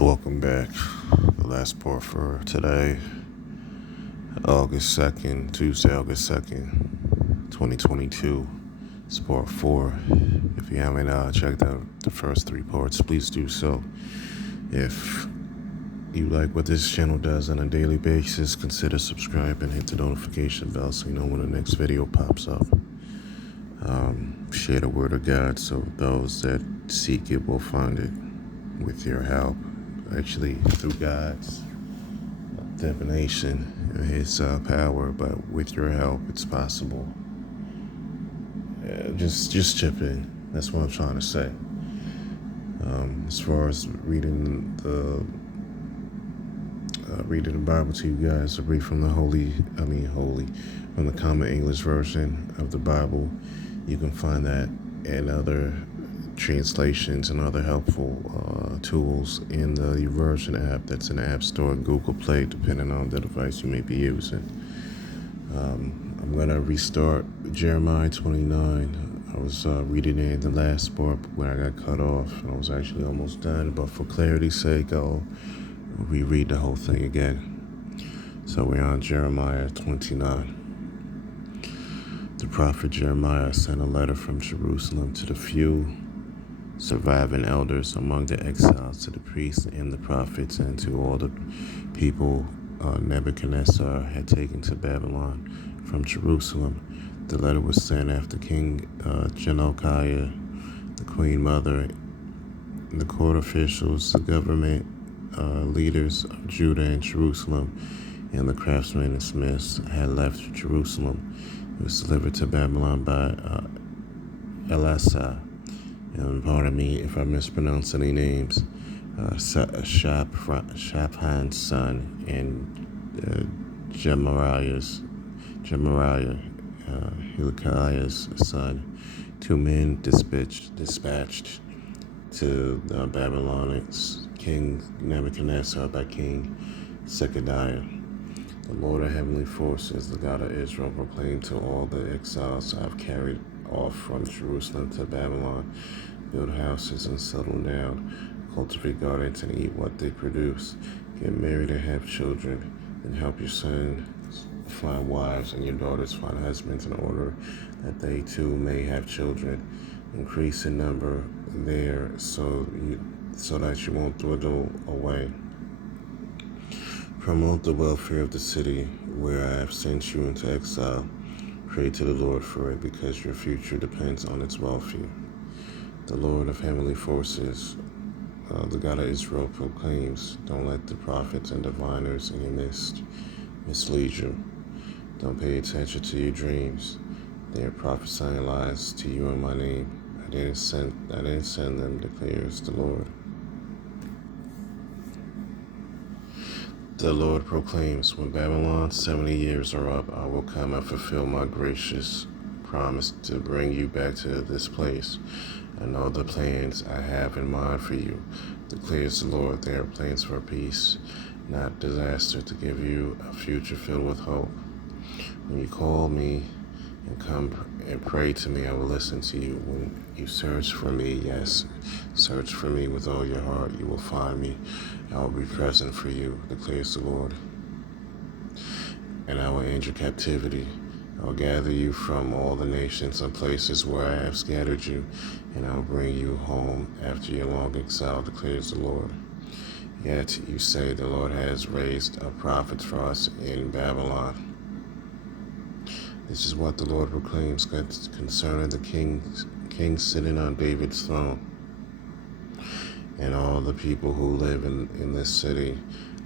Welcome back. The last part for today, August 2nd, Tuesday, August 2nd, 2022. It's part 4. If you haven't checked out the first 3 parts, please do so. If you like what this channel does on a daily basis, consider subscribing, hit the notification bell so you know when the next video pops up. Share the word of God so those that seek it will find it with your help. Actually, through God's divination and His power, but with your help, it's possible. Just chip in. That's what I'm trying to say. As far as reading the Bible to you guys, I read from the from the Common English Version of the Bible. You can find that and other translations and other helpful tools in the YouVersion app that's in the App Store and Google Play, depending on the device you may be using. I'm going to restart Jeremiah 29. I was reading it in the last part when I got cut off. I was actually almost done, but for clarity's sake, I'll reread the whole thing again. So we're on Jeremiah 29. The prophet Jeremiah sent a letter from Jerusalem to the few surviving elders among the exiles, to the priests and the prophets, and to all the people Nebuchadnezzar had taken to Babylon from Jerusalem. The letter was sent after King Jehoiakim, the queen mother, the court officials, the government leaders of Judah and Jerusalem, and the craftsmen and smiths had left Jerusalem. It was delivered to Babylon by Elasah. And pardon me if I mispronounce any names. Shaphan's son and Hilkiah's son, 2 men dispatched to Babylon's King Nebuchadnezzar by King Zedekiah. The Lord of heavenly forces, the God of Israel, proclaimed to all the exiles, I've carried off from Jerusalem to Babylon. Build houses and settle down. Cultivate gardens and eat what they produce. Get married and have children. And help your sons find wives and your daughters find husbands, in order that they too may have children. Increase in number there so that you won't dwindle away. Promote the welfare of the city where I have sent you into exile. Pray to the Lord for it, because your future depends on its welfare. The Lord of heavenly forces, the God of Israel, proclaims, don't let the prophets and diviners in your midst mislead you. Don't pay attention to your dreams. They are prophesying lies to you in my name. I didn't send them, declares the Lord. The Lord proclaims, when Babylon's 70 years are up, I will come and fulfill my gracious promise to bring you back to this place. I know the plans I have in mind for you, declares the Lord. They are plans for peace, not disaster, to give you a future filled with hope. When you call me and come and pray to me, I will listen to you. When you search for me, yes, search for me with all your heart, you will find me. I will be present for you, declares the Lord. And I will end your captivity. I will gather you from all the nations and places where I have scattered you, and I will bring you home after your long exile, declares the Lord. Yet you say, the Lord has raised up prophets for us in Babylon. This is what the Lord proclaims concerning the king sitting on David's throne, and all the people who live in this city,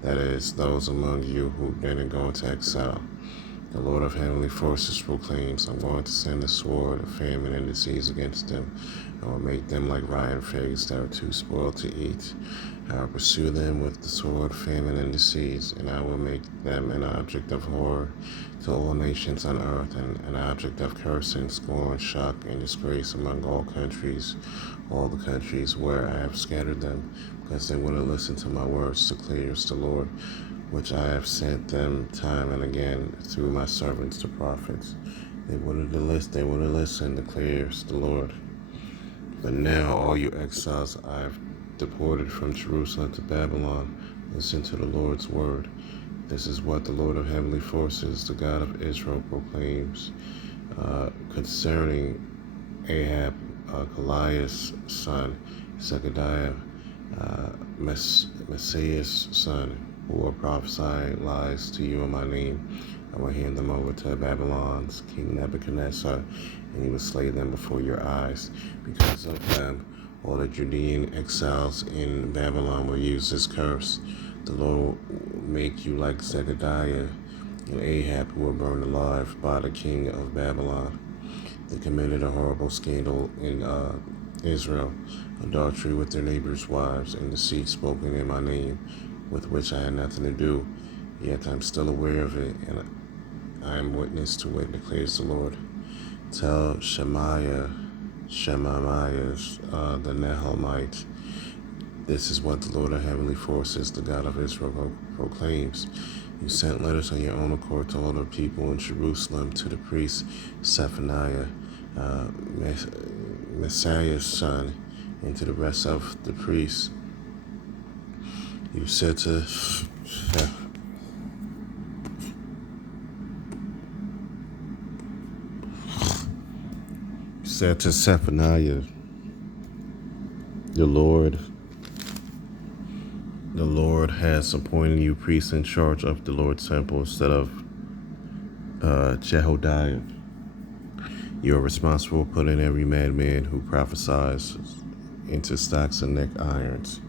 that is, those among you who didn't go into exile. The Lord of heavenly forces proclaims, I'm going to send a sword, a famine, and disease against them. I will make them like rotten figs that are too spoiled to eat. I will pursue them with the sword, famine, and disease, and I will make them an object of horror to all nations on earth, and an object of cursing, scorn, shock, and disgrace among all the countries where I have scattered them, because they wouldn't listen to my words, declares the Lord, which I have sent them time and again through my servants the prophets. They wouldn't listen, declares the Lord. But now, all you exiles, I have deported from Jerusalem to Babylon. Listen to the Lord's word. This is what the Lord of heavenly forces, the God of Israel, proclaims concerning Ahab, Goliath's son, Zechariah, Messiah's son, who will prophesy lies to you in my name. I will hand them over to Babylon's king Nebuchadnezzar, and he will slay them before your eyes. Because of them, all the Judean exiles in Babylon will use this curse. The Lord will make you like Zechariah and Ahab, who were burned alive by the king of Babylon. They committed a horrible scandal in Israel, adultery with their neighbors' wives, and deceit spoken in my name, with which I had nothing to do. Yet I'm still aware of it, and I am witness to it, declares the Lord. Tell Shemaiah, the Nehelmite, this is what the Lord of heavenly forces, the God of Israel, proclaims. You sent letters on your own accord to all the people in Jerusalem, to the priest Zephaniah, Messiah's son, and to the rest of the priests. You said to Zephaniah, the Lord has appointed you priests in charge of the Lord's temple instead of Jehoiada. You are responsible for putting every madman who prophesies into stocks and neck irons.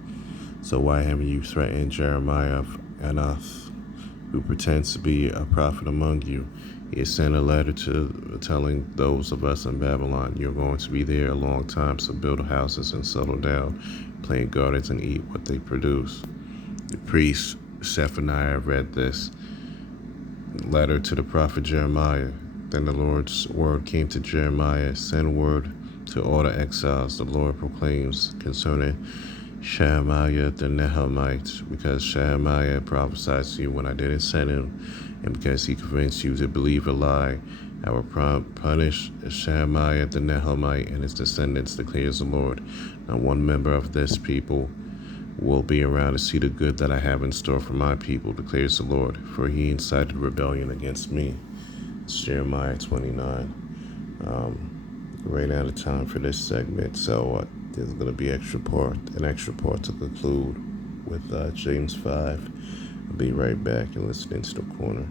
So why haven't you threatened Jeremiah of Anath, who pretends to be a prophet among you? He has sent a letter telling those of us in Babylon, you're going to be there a long time, so build houses and settle down, plant gardens and eat what they produce. The priest Zephaniah read this letter to the prophet Jeremiah. Then the Lord's word came to Jeremiah, send word to all the exiles, the Lord proclaims concerning Shemaiah the Nehelmite, because Shemaiah prophesied to you when I didn't send him, and because he convinced you to believe a lie, I will punish Shemaiah the Nehelmite and his descendants, declares the Lord. Not one member of this people will be around to see the good that I have in store for my people, declares the Lord, for he incited rebellion against me. It's Jeremiah 29. Right out of time for this segment, so there's going to be an extra part to conclude with James 5. I'll be right back and listening to The Corner.